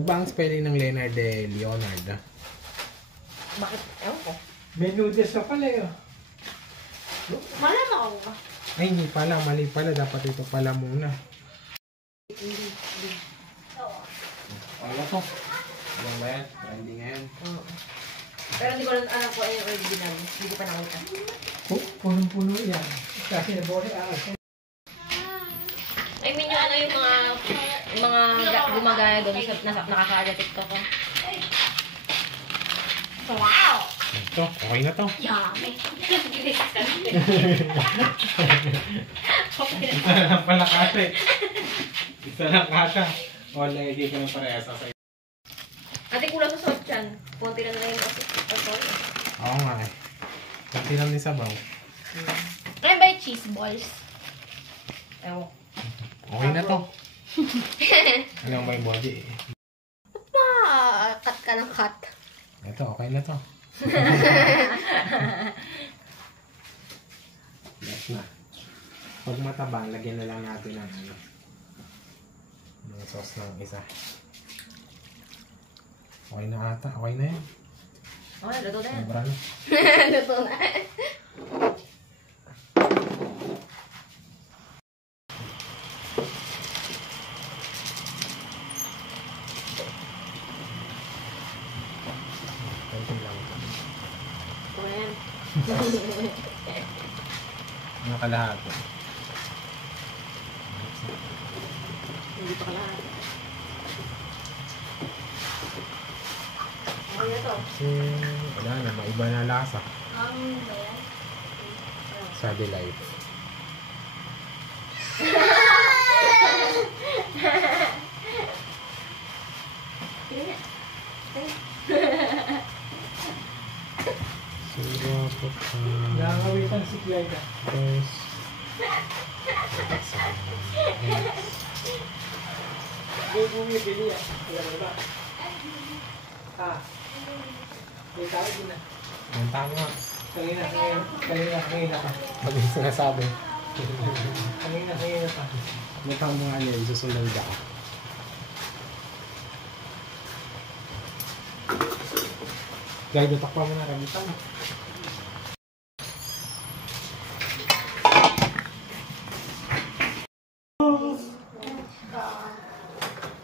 Ano ba ang spelling ng Leonard de Leonard? Bakit? Ewan ko. May noodles na pala yun. Malama ako ba? Ay, hindi pala. Mali pala. Dapat ito pala muna. Hindi. Ano to? Ano ba yan? Trending ngayon. Oo. Pero hindi ko lang alam kung ano yung original. Hindi ko pa nakita. Punong-puno yan. Kasi nabori ako. I mean yung ano yung mga gumagaya doon sa nakakaaga TikTok ko. Wow! Ito, okay na to. Yummy! Isa lang pala kasi. Isa lang kata. O, lagay ko ng parehasa sa'yo. Ate, kulang sa salt yan. Kunti lang na yung alcohol. Oo nga eh. Kunti lang din sabaw. Ano ba yung cheese balls? Ewan. Okay na to. Ano ba yung body eh? Cut ka ng cut. Ito, okay na to. Yes na. Pag mataba, lagyan na lang natin ng ano. Ng sauce ng isa. Okay na ata. Okay na yan. Oh, luto na yan. Sobra na. Luto na. Konti lang. Ito na yan. Ano kalahati? Hindi pa kalahat. Okay na to. Kasi wala na. Maiba na lasa. Ba yan? Sabi life. Surapot Nakakawitan si Clyda. Yes. Hindi bumibili yan. Alam mo ba? May tao din na. Ang tama. Kanina pa. Pag yung sinasabi. Kanina pa. May tao mga alin, susunod ako. Guys, tatakpa mo na ramitan.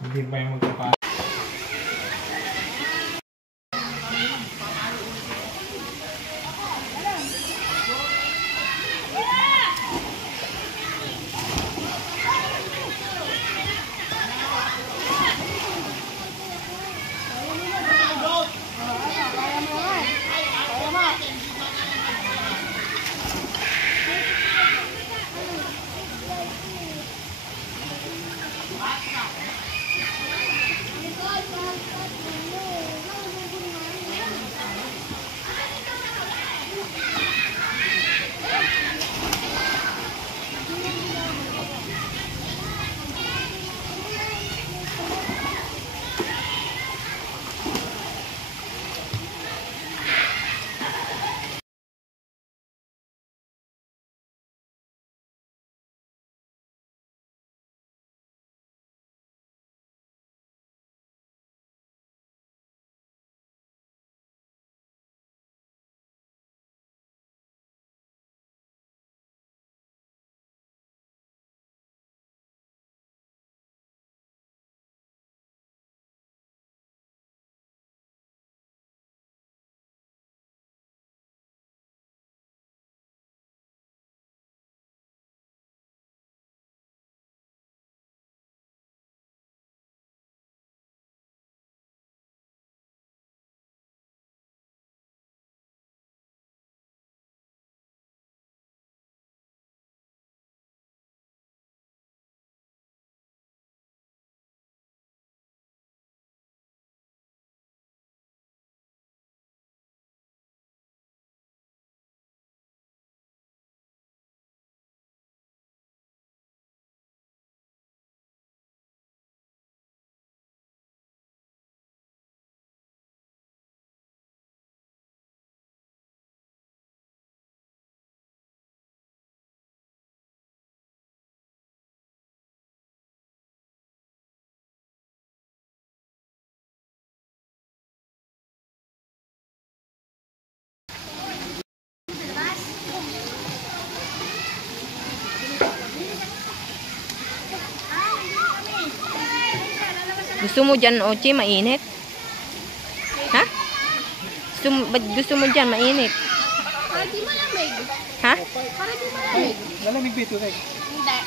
Hindi ba yung magkapa? Gusto mo dyan, Ochi, mainit? Ha? Ba't gusto mo dyan, mainit? Para di malamig. Ha? Para di malamig. Lalamig ba ito, Reg? Hindi.